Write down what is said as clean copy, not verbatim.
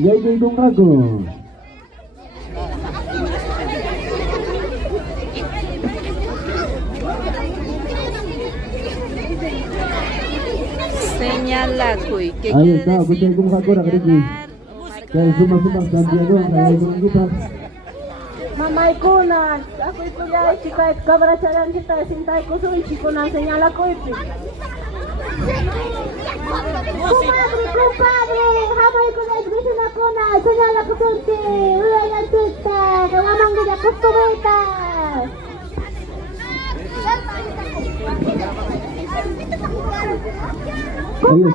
Gay kong rago. Señala kuy. ¿Qué Ahí quiere está, decir? Gay kong rago na kadiki. Kaya sumang Santiago, kaya kong gupas. Mamay kunan, ako ikuya si kahit kabrasalan kita, sintay ko so isikunan senyala ko ito. Kumpadre, habay ko na isbisin ako na, senyala ko ito, uya yan ito, kawamang gida kustumita. Ayun.